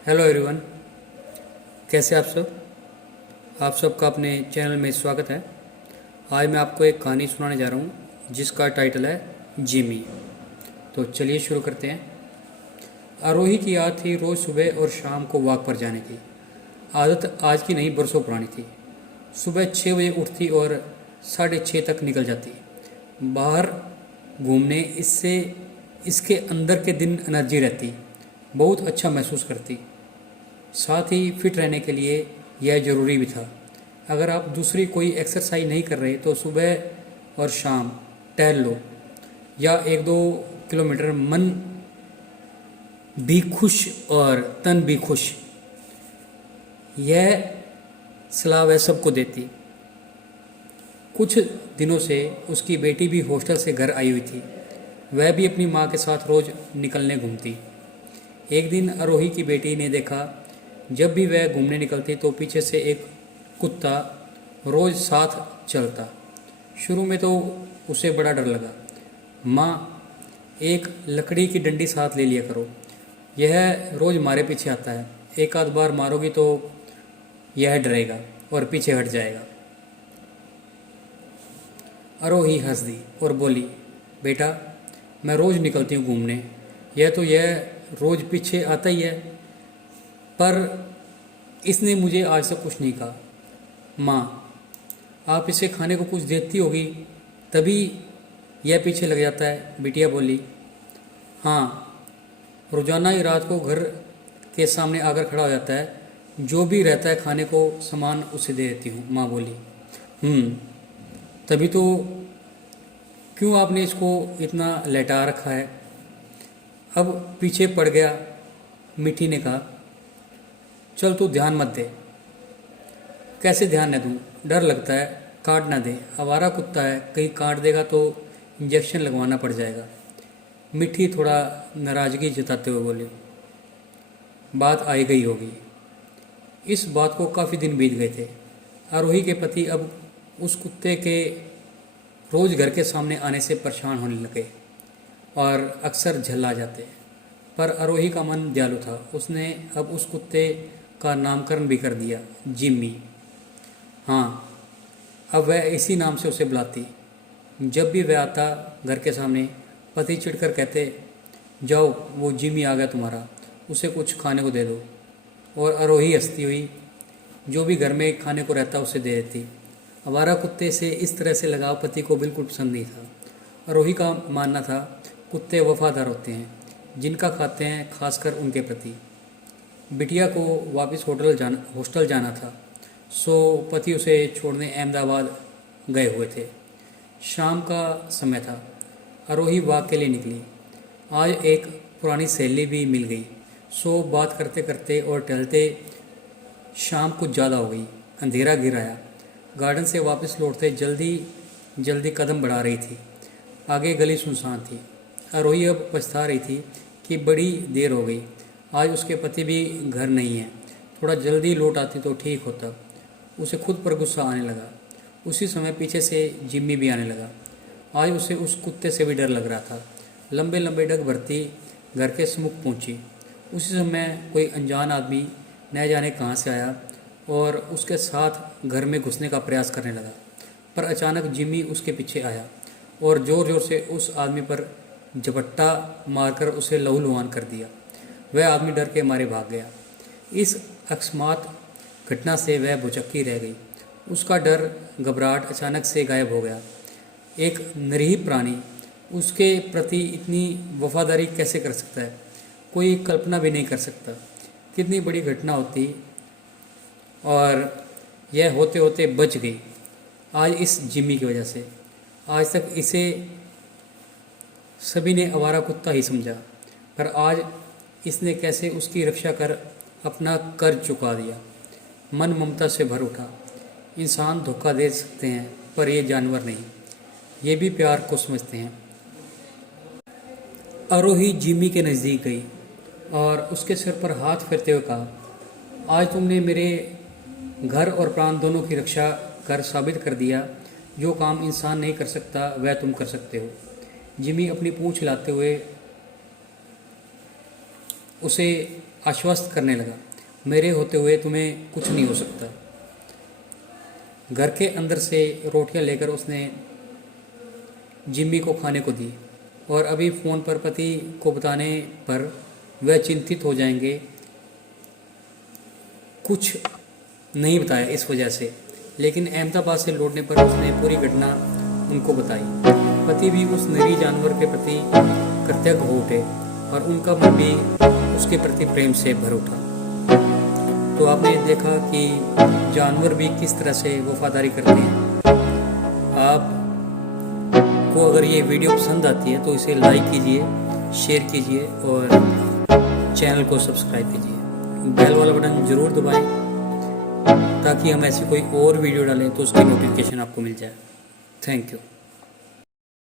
Hello everyone, कैसे आप सब। आप सबका अपने चैनल में स्वागत है। आज मैं आपको एक कहानी सुनाने जा रहा हूँ जिसका टाइटल है जिमी। तो चलिए शुरू करते हैं। आरोही की याद थी रोज़ सुबह और शाम को वॉक पर जाने की। आदत आज की नहीं, बरसों पुरानी थी। सुबह 6 बजे उठती और 6:30 तक निकल जाती बाहर घूमने। इससे इसके अंदर के दिन एनर्जी रहती, बहुत अच्छा महसूस करती। साथ ही फिट रहने के लिए यह ज़रूरी भी था। अगर आप दूसरी कोई एक्सरसाइज नहीं कर रहे तो सुबह और शाम टहल लो, या 1-2 किलोमीटर। मन भी खुश और तन भी खुश। यह सलाह वह सबको देती। कुछ दिनों से उसकी बेटी भी हॉस्टल से घर आई हुई थी। वह भी अपनी माँ के साथ रोज़ निकलने घूमती। एक दिन आरोही की बेटी ने देखा, जब भी वह घूमने निकलती तो पीछे से एक कुत्ता रोज साथ चलता। शुरू में तो उसे बड़ा डर लगा। माँ, एक लकड़ी की डंडी साथ ले लिया करो, यह रोज हमारे पीछे आता है। एक आध बार मारोगी तो यह डरेगा और पीछे हट जाएगा। आरोही हंस दी और बोली, बेटा, मैं रोज निकलती हूँ घूमने, यह रोज पीछे आता ही है, पर इसने मुझे आज तक कुछ नहीं कहा। माँ, आप इसे खाने को कुछ देती होगी तभी यह पीछे लग जाता है, बिटिया बोली। हाँ, रोजाना ही रात को घर के सामने आकर खड़ा हो जाता है। जो भी रहता है खाने को सामान उसे दे देती हूँ, माँ बोली। तभी तो। क्यों आपने इसको इतना लेटा रखा है? अब पीछे पड़ गया, मिठी ने कहा। चल तू ध्यान मत दे। कैसे ध्यान न दूँ? डर लगता है, काट ना दे। आवारा कुत्ता है, कहीं काट देगा तो इंजेक्शन लगवाना पड़ जाएगा। मिठी थोड़ा नाराजगी जताते हुए बोली। बात आई गई होगी। इस बात को काफ़ी दिन बीत गए थे। आरोही के पति अब उस कुत्ते के रोज घर के सामने आने से परेशान होने लगे और अक्सर झल्ला जाते। पर आरोही का मन दयालु था। उसने अब उस कुत्ते का नामकरण भी कर दिया, जिम्मी। हाँ, अब वह इसी नाम से उसे बुलाती। जब भी वह आता घर के सामने, पति चिढ़कर कहते, जाओ, वो जिम्मी आ गया तुम्हारा, उसे कुछ खाने को दे दो। और आरोही हंसती हुई जो भी घर में खाने को रहता उसे दे देती। आवारा कुत्ते से इस तरह से लगाव पति को बिल्कुल पसंद नहीं था। आरोही का मानना था, कुत्ते वफादार होते हैं, जिनका खाते हैं, खासकर उनके प्रति। बिटिया को वापस हॉस्टल जाना था, सो पति उसे छोड़ने अहमदाबाद गए हुए थे। शाम का समय था। आरोही वॉक के लिए निकली। आज एक पुरानी सहेली भी मिल गई, सो बात करते करते और टहलते शाम कुछ ज़्यादा हो गई। अंधेरा घिर आया। गार्डन से वापस लौटते जल्दी जल्दी कदम बढ़ा रही थी। आगे गली सुनसान थी। आरोही अब पछता रही थी कि बड़ी देर हो गई। आज उसके पति भी घर नहीं है। थोड़ा जल्दी लौट आती तो ठीक होता। उसे खुद पर गुस्सा आने लगा। उसी समय पीछे से जिम्मी भी आने लगा। आज उसे उस कुत्ते से भी डर लग रहा था। लंबे लंबे डग भरती घर के सम्मुख पहुंची। उसी समय कोई अनजान आदमी न जाने कहाँ से आया और उसके साथ घर में घुसने का प्रयास करने लगा। पर अचानक जिम्मी उसके पीछे आया और ज़ोर ज़ोर से उस आदमी पर झपट्टा मारकर उसे लहूलुहान कर दिया। वह आदमी डर के मारे भाग गया। इस अकस्मात घटना से वह भुचक्की रह गई। उसका डर, घबराहट अचानक से गायब हो गया। एक निरीह प्राणी उसके प्रति इतनी वफादारी कैसे कर सकता है? कोई कल्पना भी नहीं कर सकता। कितनी बड़ी घटना होती, और यह होते होते बच गई आज इस जिम्मी की वजह से। आज तक इसे सभी ने आवारा कुत्ता ही समझा, पर आज इसने कैसे उसकी रक्षा कर अपना कर्ज चुका दिया। मन ममता से भर उठा। इंसान धोखा दे सकते हैं, पर ये जानवर नहीं। ये भी प्यार को समझते हैं। आरोही जिम्मी के नज़दीक गई और उसके सिर पर हाथ फेरते हुए कहा, आज तुमने मेरे घर और प्राण दोनों की रक्षा कर साबित कर दिया। जो काम इंसान नहीं कर सकता वह तुम कर सकते हो। जिम्मी अपनी पूंछ हिलाते हुए उसे आश्वस्त करने लगा, मेरे होते हुए तुम्हें कुछ नहीं हो सकता। घर के अंदर से रोटियां लेकर उसने जिम्मी को खाने को दी और अभी फ़ोन पर पति को बताने पर वह चिंतित हो जाएंगे, कुछ नहीं बताया इस वजह से। लेकिन अहमदाबाद से लौटने पर उसने पूरी घटना उनको बताई। पति भी उस निरीह जानवर के प्रति कृतज्ञ हो उठे और उनका मन भी उसके प्रति प्रेम से भर उठा। तो आपने देखा कि जानवर भी किस तरह से वफादारी करते हैं। आप को अगर ये वीडियो पसंद आती है तो इसे लाइक कीजिए, शेयर कीजिए और चैनल को सब्सक्राइब कीजिए। बेल वाला बटन ज़रूर दबाएं ताकि हम ऐसी कोई और वीडियो डालें तो उसकी नोटिफिकेशन आपको मिल जाए। Thank you.